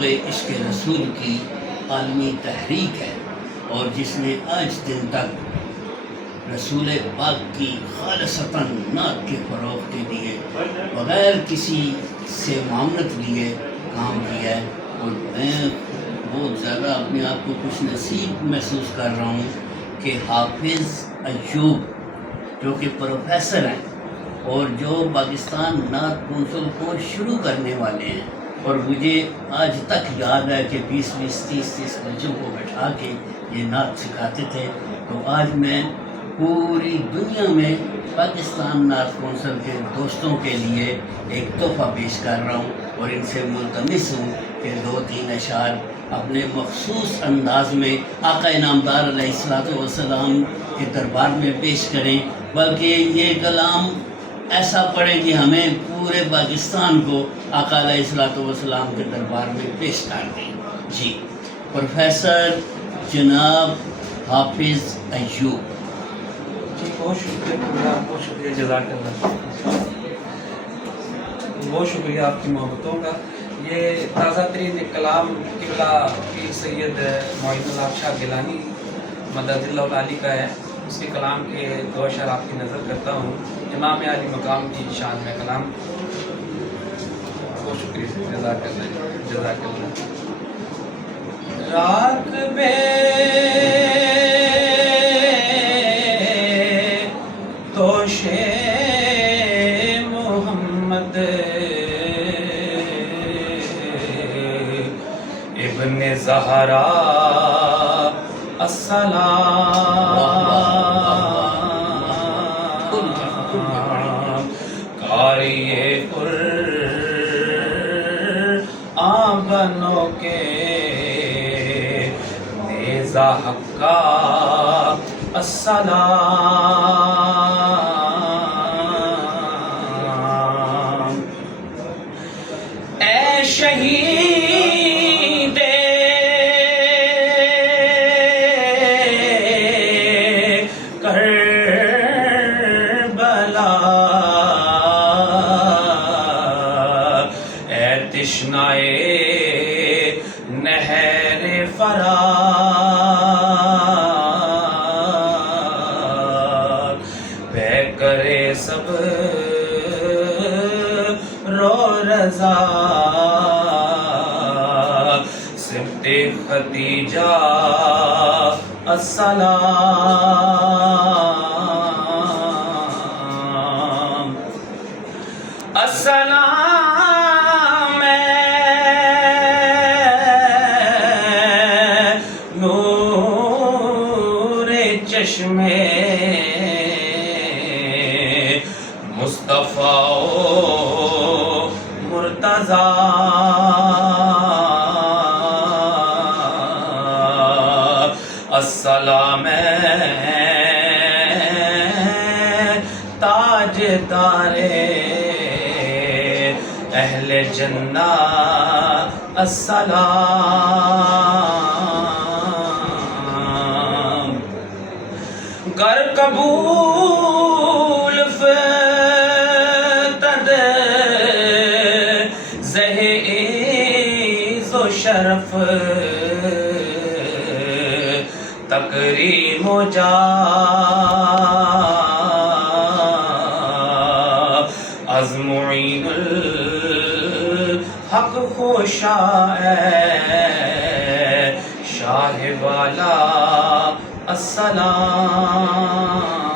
شوق عشق رسول کی عالمی تحریک ہے، اور جس نے آج دن تک رسول پاک کی خالصتاً نعت کے فروغ کے لیے بغیر کسی سے معاونت لیے کام کیا ہے۔ اور میں بہت زیادہ اپنے آپ کو خوش نصیب محسوس کر رہا ہوں کہ حافظ ایوب جو کہ پروفیسر ہیں اور جو پاکستان نعت کونسل کو شروع کرنے والے ہیں، اور مجھے آج تک یاد ہے کہ 20-20 30-30 بچوں کو بٹھا کے یہ نعت سکھاتے تھے۔ تو آج میں پوری دنیا میں پاکستان نعت کونسل کے دوستوں کے لیے ایک تحفہ پیش کر رہا ہوں، اور ان سے ملتمس ہوں کہ 2-3 اشعار اپنے مخصوص انداز میں آقا انعامدار علیہ السلام کے دربار میں پیش کریں، بلکہ یہ کلام ایسا پڑھیں کہ ہمیں پورے پاکستان کو آقا علیہ السلام کے دربار میں پیش کر دیں۔ جی، پروفیسر جناب حافظ ایوب۔ جی بہت شکریہ، بہت شکریہ، جزاک اللہ، بہت شکریہ آپ کی محبتوں کا۔ یہ تازہ ترین کلام قبلہ پیر سید معین اللہ شاہ گیلانی مدد اللہ العالی کا ہے۔ اس کے کلام کے 2 اشعار آپ کی نظر کرتا ہوں۔ امام عالی مقام کی شان میں کلام۔ بہت شکریہ، جزاک اللہ، جزاک اللہ۔ راکبِ توش محمد ابن زہرا السلام، قاری قرآن بنو کے نیزہ حق کا السلام۔ اے شہید کربلا، اے تشنائے نہر فرات، بے کرے سب رو رضا، سبت خدیجہ السلام۔ السلام نور چشم مصطفیٰ مرتضیٰ، السلام تاجدار اہل جنہ السلام۔ گر قبول فتد زہ عز و شرف، تکریم و جاہ از معین الحق خوشا شاہ والا السلام۔